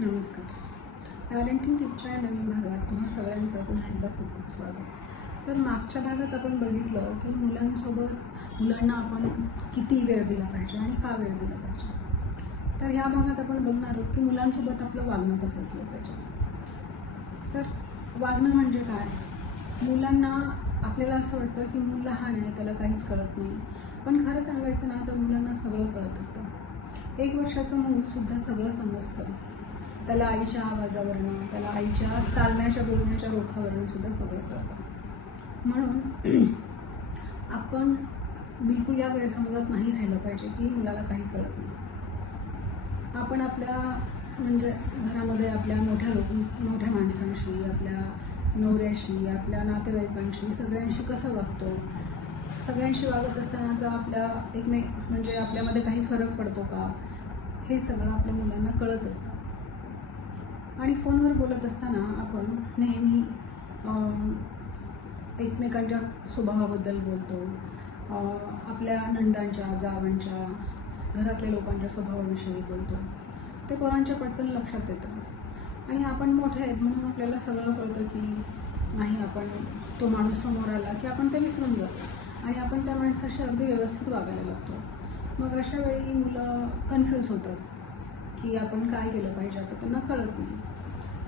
नमस्कार. पॅरेंटिंग टिपच्या या नवीन भागात तुम्हा सगळ्यांचं पुन्हा एकदा खूप खूप स्वागत. तर मागच्या भागात आपण बघितलं की मुलांना आपण किती वेळ दिला पाहिजे आणि का वेळ दिला पाहिजे. तर ह्या भागात आपण बघणार आहोत की मुलांसोबत आपलं वागणं कसं असलं पाहिजे. तर वागणं म्हणजे काय? मुलांना आपल्याला असं वाटतं की मूल लहान आहे, त्याला काहीच कळत नाही. पण खरं सांगायचं ना तर मुलांना सगळं कळत असतं. 1 वर्षाचं मूलसुद्धा सगळं समजतं. त्याला आईच्या आवाजावरनं, त्याला आईच्या चालण्याच्या बोलण्याच्या रोखावरनं सुद्धा सगळं कळतं. म्हणून आपण बिलकुल या गैरसमजात नाही राहिलं पाहिजे की मुलाला काही कळत नाही. आपण आपल्या म्हणजे घरामध्ये आपल्या मोठ्या माणसांशी, आपल्या नवऱ्याशी, आपल्या नातेवाईकांशी, सगळ्यांशी कसं वागतो, सगळ्यांशी वागत असतानाचा म्हणजे आपल्यामध्ये काही फरक पडतो का, हे सगळं आपल्या मुलांना कळत असतं. आणि फोनवर बोलत असताना आपण नेहमी एकमेकांच्या स्वभावाबद्दल बोलतो, आपल्या नंदांच्या, जावांच्या, घरातल्या लोकांच्या स्वभावाविषयी बोलतो. ते पोरांच्या पटकन लक्षात येतं. आणि आपण मोठे आहेत म्हणून आपल्याला सगळं कळतं की नाही, आपण तो माणूस समोर आला की आपण ते विसरून जातो आणि आपण त्या माणसाशी अगदी व्यवस्थित वागायला लागतो. मग अशा वेळी मुलं कन्फ्यूज होतात की आपण काय केलं पाहिजे. आता त्यांना कळत नाही.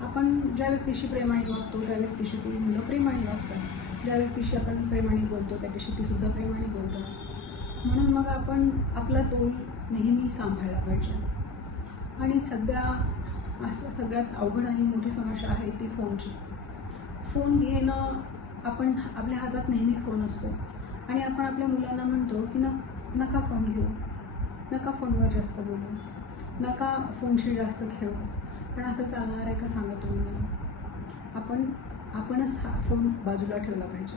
आपण ज्या व्यक्तीशी प्रेमाने वागतो त्या व्यक्तीशी ती मुलं प्रेमाने वागतात. ज्या व्यक्तीशी आपण प्रेमाने बोलतो त्याच्याशी तीसुद्धा प्रेमाने बोलतात. म्हणून मग आपण आपला तोल नेहमी सांभाळला पाहिजे. आणि सध्या असं सगळ्यात अवघड आणि मोठी समस्या आहे ती फोनची. फोन घेणं, आपण आपल्या हातात नेहमी फोन असतो आणि आपण आपल्या मुलांना म्हणतो की नका फोन घेऊ, नका फोनवर जास्त बोलू, नका फोनशी जास्त खेळू. पण असं चालणार आहे का सांगा तुम्ही? आपणच हा फोन बाजूला ठेवला पाहिजे,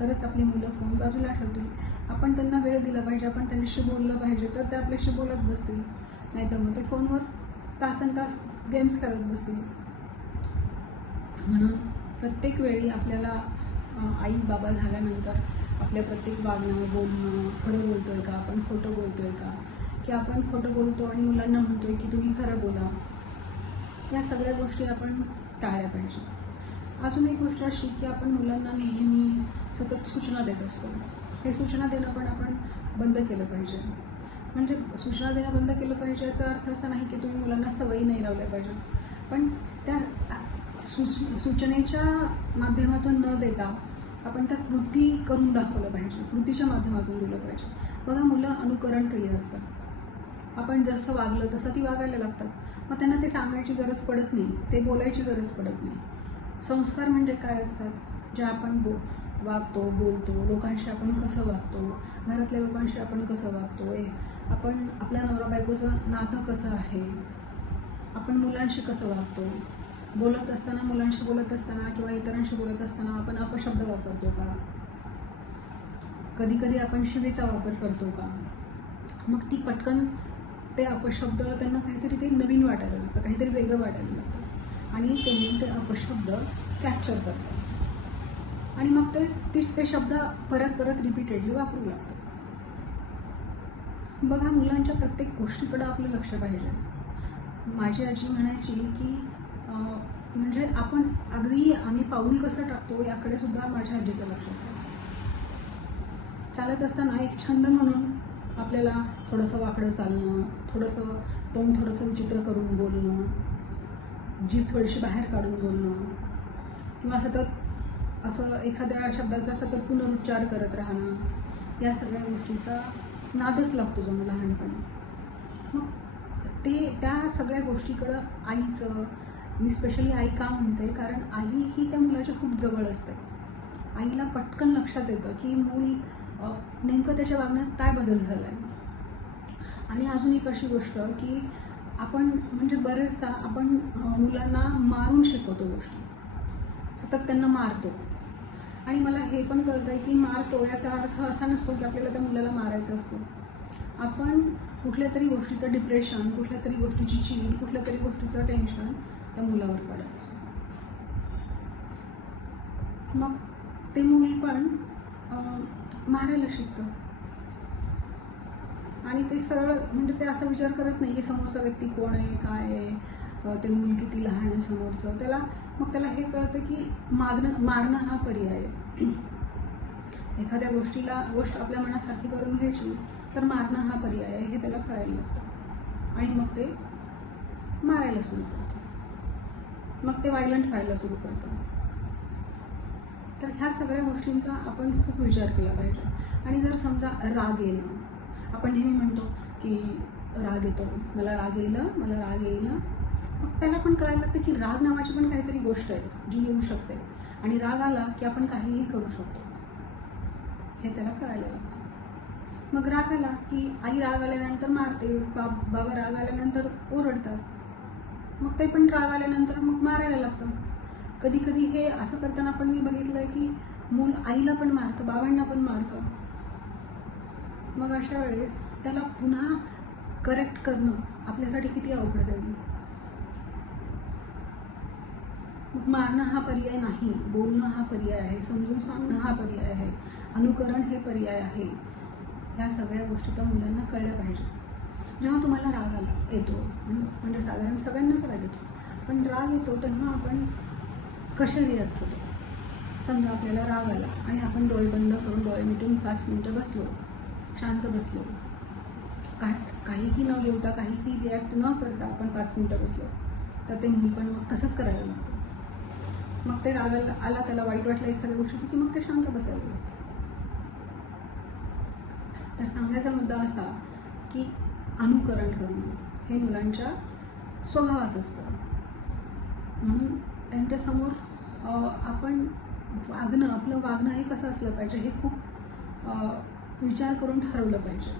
तरच आपली मुलं फोन बाजूला ठेवतील. आपण त्यांना वेळ दिला पाहिजे, आपण त्यांच्याशी बोललं पाहिजे, तर ते आपल्याशी बोलत बसतील. नाहीतर मग ते फोनवर तासनतास गेम्स खेळत बसतील. म्हणून प्रत्येक वेळी आपल्याला आई बाबा झाल्यानंतर आपल्या प्रत्येक वागणं, बोलणं, खरं बोलतो आहे का, आपण खोटं बोलतो आहे का, की आपण खोटं बोलतो आणि मुलांना म्हणतो आहे की तुम्ही खरं बोला, या सगळ्या गोष्टी आपण टाळल्या पाहिजे. अजून एक गोष्ट अशी की आपण मुलांना नेहमी सतत सूचना देत असतो. हे सूचना देणं पण आपण बंद केलं पाहिजे. म्हणजे सूचना देणं बंद केलं पाहिजे याचा अर्थ असा नाही की तुम्ही मुलांना सवयी नाही लावल्या पाहिजे, पण त्या सूचनेच्या माध्यमातून न देता आपण त्या कृती करून दाखवलं पाहिजे, कृतीच्या माध्यमातून दिलं पाहिजे. बघा, मुलं अनुकरणप्रिय असतात. आपण जसं वागलं तसं ती वागायला लागतात. मग त्यांना ते सांगायची गरज पडत नाही, ते बोलायची गरज पडत नाही. संस्कार म्हणजे काय असतात? जे आपण वागतो, बोलतो, लोकांशी आपण कसं वागतो, घरातल्या लोकांशी आपण कसं वागतो, आपण आपल्या नवरा बायकोचं नातं कसं आहे, आपण मुलांशी कसं वागतो, मुलांशी बोलत असताना किंवा इतरांशी बोलत असताना आपण अपशब्द वापरतो का, कधी कधी आपण शिवीचा वापर करतो का. मग ती पटकन ते अपशब्द त्यांना काहीतरी ते नवीन वाटायला लागतं, काहीतरी वेगळं वाटायला लागतं आणि ते अपशब्द कॅप्चर करतात आणि मग ते शब्द परत रिपीटेडली वापरू लागतात. बघा, मुलांच्या प्रत्येक गोष्टीकडं आपलं लक्ष पाहिजे. माझी आजी म्हणायची की म्हणजे आम्ही पाऊल कसं टाकतो याकडे सुद्धा माझ्या आजीचं लक्ष असायचं. चालत असताना एक छंद म्हणून आपल्याला थोडंसं वाकडं चालणं, तोंड थोडंसं विचित्र करून बोलणं, जीभ थोडीशी बाहेर काढून बोलणं, किंवा सतत असं एखाद्या शब्दाचा सतत पुनरुच्चार करत राहणं, या सगळ्या गोष्टीचा नादच लागतो जो मला लहानपणी. मग त्या सगळ्या गोष्टीकडं आईचं, मी स्पेशली आई का म्हणते, कारण आई ही त्या मुलाच्या खूप जवळ असते. आईला पटकन लक्षात येतं की मूल नेमकं त्याच्या वागण्यात काय बदल झाला आहे. आणि अजून एक अशी गोष्ट की आपण म्हणजे बरेचदा आपण मुलांना मारून शिकवतो गोष्टी, सतत त्यांना मारतो. आणि मला हे पण कळतं आहे की मारतो याचा अर्थ असा नसतो की आपल्याला त्या मुलाला मारायचं असतं. आपण कुठल्या तरी गोष्टीचं डिप्रेशन, कुठल्या तरी गोष्टीची चीड, कुठल्या तरी गोष्टीचं टेन्शन त्या मुलावर काढत असतो. मग ते मूल पण मारायला शिकतं आणि ते सरळ म्हणजे ते असा विचार करत नाही की समोरचा व्यक्ती कोण आहे, काय आहे, ते मूल किती लहान आहे समोरचं, मग त्याला हे कळतं की मारणं हा पर्याय आहे. एखाद्या गोष्ट आपल्या मनासारखी करून घ्यायची तर मारणं हा पर्याय आहे हे त्याला कळायला लागतं. आणि मग ते मारायला सुरू करतं, मग ते व्हायलंट व्हायला सुरू करतं. तर ह्या सगळ्या गोष्टींचा आपण खूप विचार केला पाहिजे. आणि जर समजा राग येणं, आपण नेहमी म्हणतो की राग येतो, मला राग येईल, मग त्याला पण कळायला लागतं की राग नावाची पण काहीतरी गोष्ट आहे जी येऊ शकते, आणि राग आला की आपण काहीही करू शकतो हे त्याला कळायला लागतं. मग राग आला की आई राग आल्यानंतर मारते, बाबा राग आल्यानंतर ओरडतात, मग ते पण राग आल्यानंतर मग मारायला लागतं. कधी कधी हे असं करताना पण मी बघितलंय की मूल आईला पण मारतं, बाबांना पण मारतं. मग अशा वेळेस त्याला पुन्हा करेक्ट करणं आपल्यासाठी किती अवघड जाईल. मग मारणं हा पर्याय नाही, बोलणं हा पर्याय आहे, समजून सांगणं हा पर्याय आहे, अनुकरण हे पर्याय आहे. ह्या सगळ्या गोष्टी त्या मुलांना कळल्या पाहिजेत. जेव्हा तुम्हाला राग येतो, म्हणजे साधारण सगळ्यांनाच राग येतो, पण राग येतो तेव्हा आपण कसे रिॲक्ट होतो. समजा आपल्याला राग आला आणि आपण डोळे बंद करून डोळे मिटून 5 मिनटं बसलो, शांत बसलो, काहीही न बोलता काहीही रिॲक्ट न करता आपण 5 मिनटं बसलो, तर ते मूल पण मग तसंच करायला लागतं. मग ते राग आला, त्याला वाईट वाटलं एखाद्या गोष्टीचं की मग ते शांत बसायला लागतं. तर सांगायचा मुद्दा असा की अनुकरण करणं हे मुलांच्या स्वभावात असतं. म्हणून त्यांच्यासमोर आपण आपलं वागणं हे कसं असलं पाहिजे हे खूप विचार करून ठरवलं पाहिजे.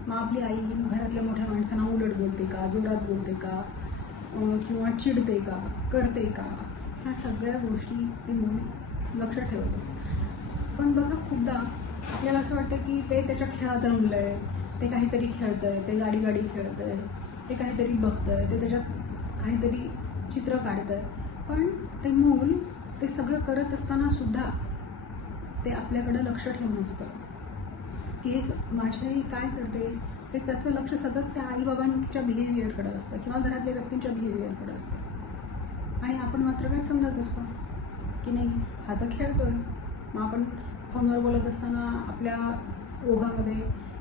मग आपली आई घरातल्या मोठ्या माणसांना उलट बोलते का, जोरात बोलते का, किंवा चिडते का, करते का, ह्या सगळ्या गोष्टी ते मूल लक्ष ठेवत असतं. पण बघा खूपदा आपल्याला असं वाटतं की ते त्याच्या खेळात रमलं आहे, ते काहीतरी खेळतं आहे, ते गाडी खेळतं आहे, ते काहीतरी बघतं आहे, ते त्याच्यात काहीतरी चित्र काढतं आहे. पण ते मूल ते सगळं करत असताना सुद्धा ते आपल्याकडं लक्ष ठेवून असतं की हे माझी आई काय करते, ते त्याचं लक्ष सतत त्या आईबाबांच्या बिहेवियरकडे असतं किंवा घरातल्या व्यक्तींच्या बिहेवियरकडे असतं. आणि आपण मात्र काय समजत असतो की नाही हा तर खेळतोय. मग आपण फोनवर बोलत असताना आपल्या ओघामध्ये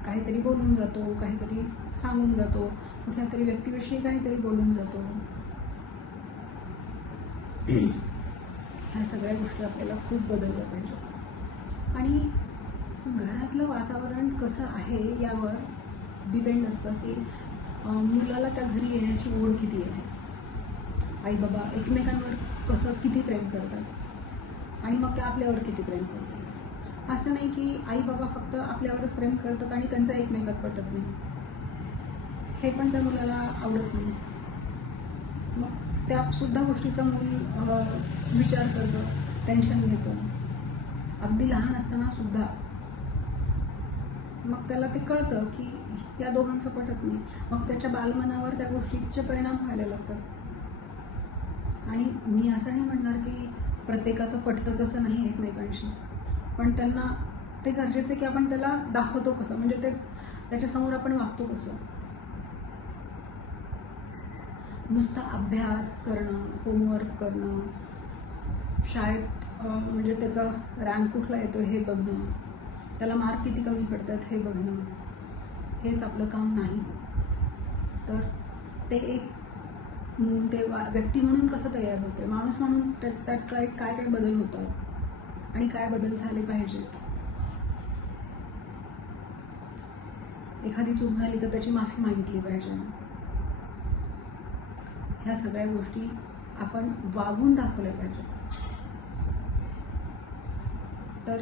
काहीतरी बोलून जातो, काहीतरी सांगून जातो, कुठल्या तरी व्यक्तीविषयी काहीतरी बोलून जातो. ह्या सगळ्या गोष्टी आपल्याला खूप बदलल्या पाहिजे. आणि घरातलं वातावरण कसं आहे यावर डिपेंड असतं की मुलाला त्या घरी येण्याची ओढ किती आहे. आई बाबा एकमेकांवर किती प्रेम करतात आणि मग ते आपल्यावर किती प्रेम करतात. असं नाही की आई बाबा फक्त आपल्यावरच प्रेम करतात आणि त्यांचं एकमेकात पटत नाही, हे पण त्या मुलाला आवडत नाही. मग त्या सुद्धा गोष्टीचा मूल विचार करतं, टेन्शन घेतं, अगदी लहान असताना सुद्धा. मग त्याला ते कळतं की या दोघांचं पटत नाही, मग त्याच्या बालमनावर त्या गोष्टीचे परिणाम व्हायला लागतात. आणि मी असं नाही म्हणणार की प्रत्येकाचं पटतंच असं नाही एकमेकांशी, पण त्यांना ते गरजेचं आहे की आपण त्याला दाखवतो कसं, म्हणजे ते त्याच्यासमोर आपण वागतो कसं. नुसता अभ्यास करणं, होमवर्क करणं, शाळेत म्हणजे त्याचा रँक कुठला येतो हे बघणं, त्याला मार्क किती कमी पडतात हे बघणं, हेच आपलं काम नाही. तर ते एक ते व्यक्ती म्हणून कसं तयार होते, माणूस म्हणून त्यात काय काय बदल होतात आणि काय बदल झाले पाहिजेत. एखादी चूक झाली तर त्याची माफी मागितली पाहिजे. ह्या सगळ्या गोष्टी आपण वागून दाखवल्या पाहिजे. तर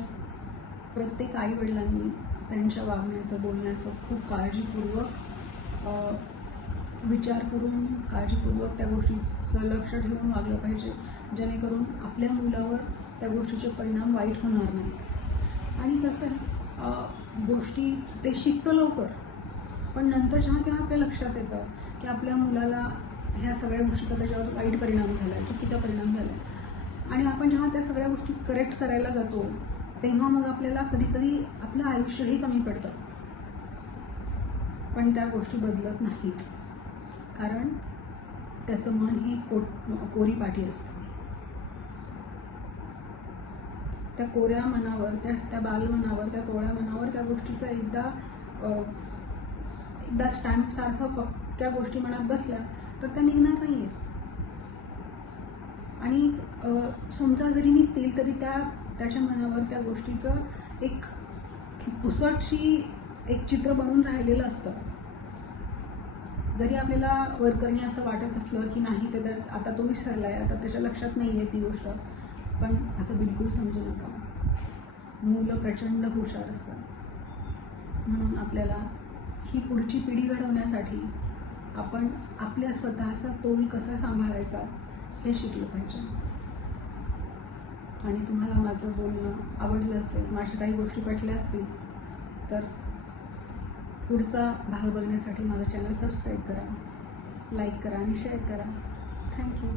प्रत्येक आईवडिलांनी त्यांच्या वागण्याचं, बोलण्याचं खूप काळजीपूर्वक विचार करून, काळजीपूर्वक त्या गोष्टीचं लक्ष ठेवून वागलं पाहिजे, जेणेकरून आपल्या मुलावर त्या गोष्टीचे परिणाम वाईट होणार नाहीत. आणि कसं गोष्टी ते शिकतं लवकर, पण नंतर जेव्हा आपल्या लक्षात येतं की आपल्या मुलाला ह्या सगळ्या गोष्टीचा त्याच्यावर वाईट परिणाम झाला आहे, चुकीचा परिणाम झाला आहे, आणि आपण जेव्हा त्या सगळ्या गोष्टी करेक्ट करायला जातो तेव्हा मग आपल्याला कधीकधी आपलं आयुष्यही कमी पडतं, पण त्या गोष्टी बदलत नाहीत. कारण त्याचं मन ही कोरी पाटी असतं. त्या कोऱ्या मनावर, त्या बालमनावर, त्या कोवळ्या मनावर त्या गोष्टीचा एकदा स्टॅम्पसारखं पक्क्या गोष्टी मनात बसल्या तर त्या निघणार नाही आहेत. आणि समजा जरी निघतील तरी त्याच्या मनावर त्या गोष्टीचं एक पुसटशी एक चित्र बनून राहिलेलं असतं. जरी आपल्याला वरकरणी असं वाटत असलं की नाही ते आता तो विसरलाय, आता त्याच्या लक्षात नाही आहे ती गोष्ट, पण असं बिलकुल समजू नका. मुलं प्रचंड हुशार असतात. म्हणून आपल्याला ही पुढची पिढी घडवण्यासाठी आपण आपल्या स्वतःचा तोल कसा सांभाळायचा हे शिकलं पाहिजे. आणि तुम्हाला माझं बोलणं आवडलं असेल, माझ्या काही गोष्टी पटल्या असतील तर पुढचा भाग बघण्यासाठी माझं चॅनल सबस्क्राईब करा, लाईक करा आणि शेअर करा. थँक्यू.